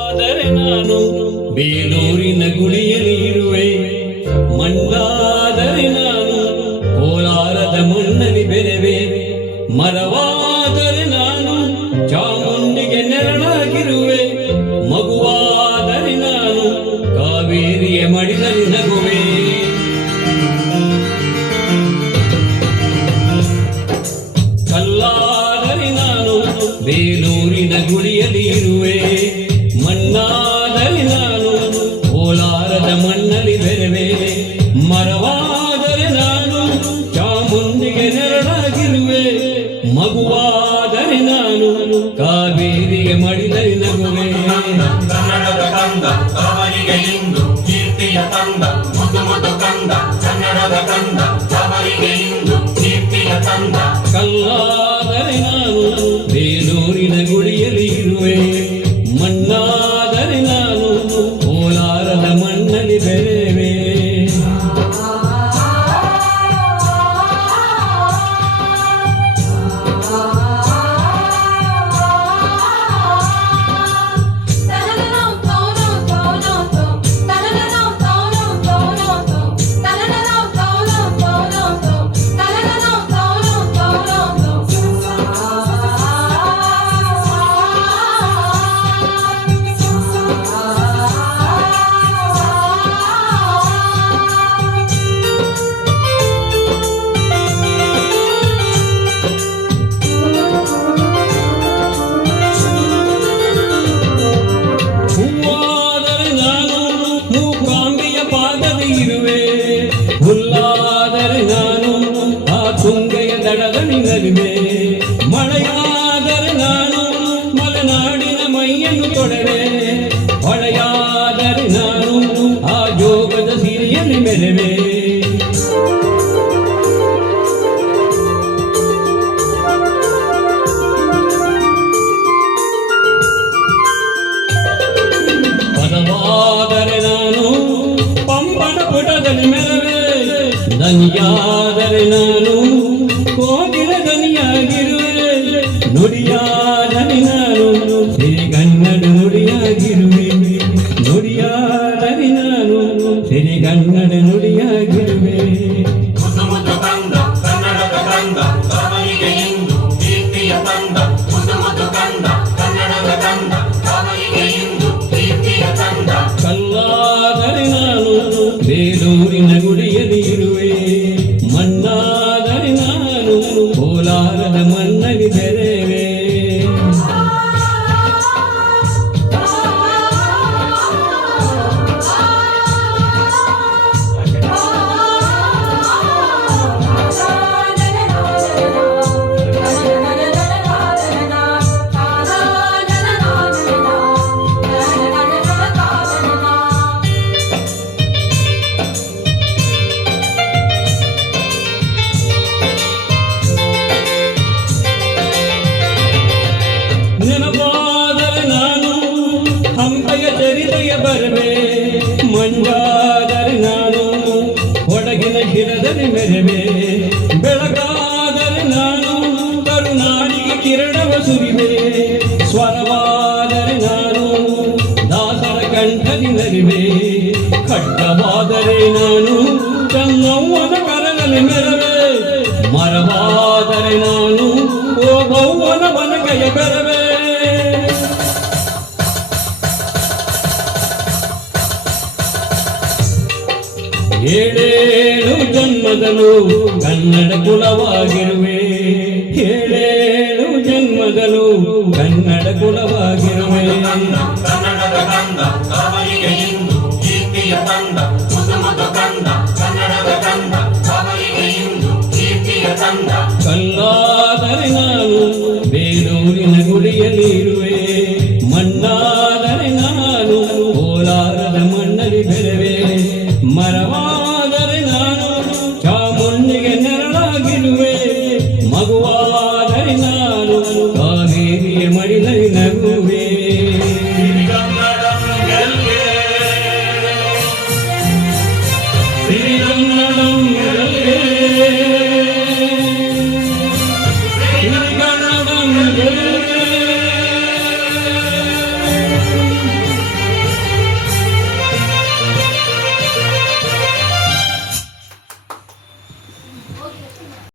ಆದರೆ ನಾನು ಬೇಲೂರಿನ ಗುಡಿಯಲ್ಲಿ ಇರುವೆ, ಮಣ್ಣಾದರೆ ನಾನು ಕೋಲಾರದ ಮಣ್ಣಲ್ಲಿ ಬೆರೆವೆ, ಮರವಾದರೆ ನಾನು ಚಾಮುಂಡಿಗೆ ನೆರಳಾಗಿರುವೆ, ಮಗುವಾದರೆ ನಾನು ಕಾವೇರಿಯ ಮಡಿಲಲ್ಲಿ ನಗುವೆ. ಕಲ್ಲಾದರೆ ನಾನು ಬೇಲೂರಿನ ಗುಡಿಯಲ್ಲಿ ಇರುವೆ, ಮಣ್ಣಾದರೆ ನಾನು ಕೋಲಾರದ ಮಣ್ಣಲ್ಲಿ ಬೆರೆವೆ, ಮರವಾದರೆ ನಾನು ಚಾಮುಂಡಿಗೆ ನೆರಳಾಗಿರುವೆ, ಮಗುವಾದರೆ ನಾನು ಕಾವೇರಿಗೆ ಮಡಿಲಲ್ಲಿ ನಗುವೆ. ಕನ್ನಡದ ಕಂದ ಅವರಿಗೆ ಇಂದು ಕೀರ್ತಿಯ ತಂದ, ಮುದು ಮುದು ಕಂದ ಕನ್ನಡದ ಕಂದ ಅವರಿಗೆ ಇಂದು ಕೀರ್ತಿಯ ತಂದ. ಕಲ್ಲಾದರೆ ನಾನು ಬೇಲೂರಿನ ಗುಡಿಯಲ್ಲಿ ಇರುವೆ, ಮಣ್ಣಾದರೆ ನಾನು ಕೋಲಾರದ ಮಣ್ಣಲ್ಲಿ ಬೆರೆವೆ. ಹುಲ್ಲಾದರೆ ನಾನು ಆ ತುಂಗೆಯ ದಡದಲ್ಲಿ ನಲಿವೆ, ಮಳೆಯಾದರೆ ನಾನು ಮಲೆನಾಡಿನ ಮೈಯನ್ನು ತೊಳೆವೆ, ಹೊಳೆಯಾದರೆ ನಾನು ಆ ಜೋಗದ ಸಿರಿಯಲ್ಲಿ ಮೆರೆವೆ. ಪದವಾದರೆ ನಾನು ಪಂಪನ ಪುಟದಲ್ಲಿ ಮೆರವೆ, ದನಿಯಾದರೆ ನಾನು ಕೋಗಿಲ ದನಿಯಾಗಿರುವೆ, ನುಡಿಯಾದರೆ ನಾನು ಸಿರಿಗನ್ನಡ ನುಡಿಯಾಗಿರುವೆ, ನುಡಿಯಾದರೆ ನಾನು ಸಿರಿಗನ್ನಡ ನುಡಿಯಾಗಿರುವೆ. ಮುದು ಮುದು ಕಂದ ಕನ್ನಡದ ಕಂದ ಅವರಿಗೆ ಇಂದು ಕೀರ್ತಿಯ ತಂದ, ಮುದು ಮುದು ಕಂದ ಕನ್ನಡದ ಕಂದ ಅವರಿಗೆ ಇಂದು ಕೀರ್ತಿಯ ತಂದ. ಕಲ್ಲಾದರೆ ನಾನು ಬೇಲೂರಿನ ಗುಡಿಯಲ್ಲಿ ಇರುವೆ, ಮಣ್ಣಾದರೆ ನಾನು ಕೋಲಾರದ ಮಣ್ಣಲ್ಲಿ ಬೆರೆವೆ. ನೆನಪಾದರೆ ನಾನು ಹಂಪೆಯ ಚರಿತೆಯ ಬರವೆ, ಮಂಜಾದರೆ ನಾನು ಒಡಗಿನ ಶಿರದಲ್ಲಿ ಮೆರೆವೆ, ಬೆಳಗಾದರೆ ನಾನು ಕರುನಾಡಿಗೆ ಕಿರಣವ ಸುರಿವೆ, ಸ್ವರವಾದರೆ ನಾನು ದಾಸರ ಕಂಠದಿ ನರಿವೆ, ಖಡ್ಗವಾದರೆ ನಾನು ಚನ್ನವ್ವನ ಕರಗಲಿ ಮೆರವೆ, ಮರವಾದರೆ ನಾನು ಓಬವ್ವನ ವನಕೆಯ ಬೆರವೆ. ಏಳೇಳು ಜನ್ಮದಲ್ಲೂ ಕನ್ನಡ ಕುಲವಾಗಿರುವೆ, ಏಳೇಳು ಜನ್ಮದಲ್ಲೂ ಕನ್ನಡ ಕುಲವಾಗಿರುವೆ.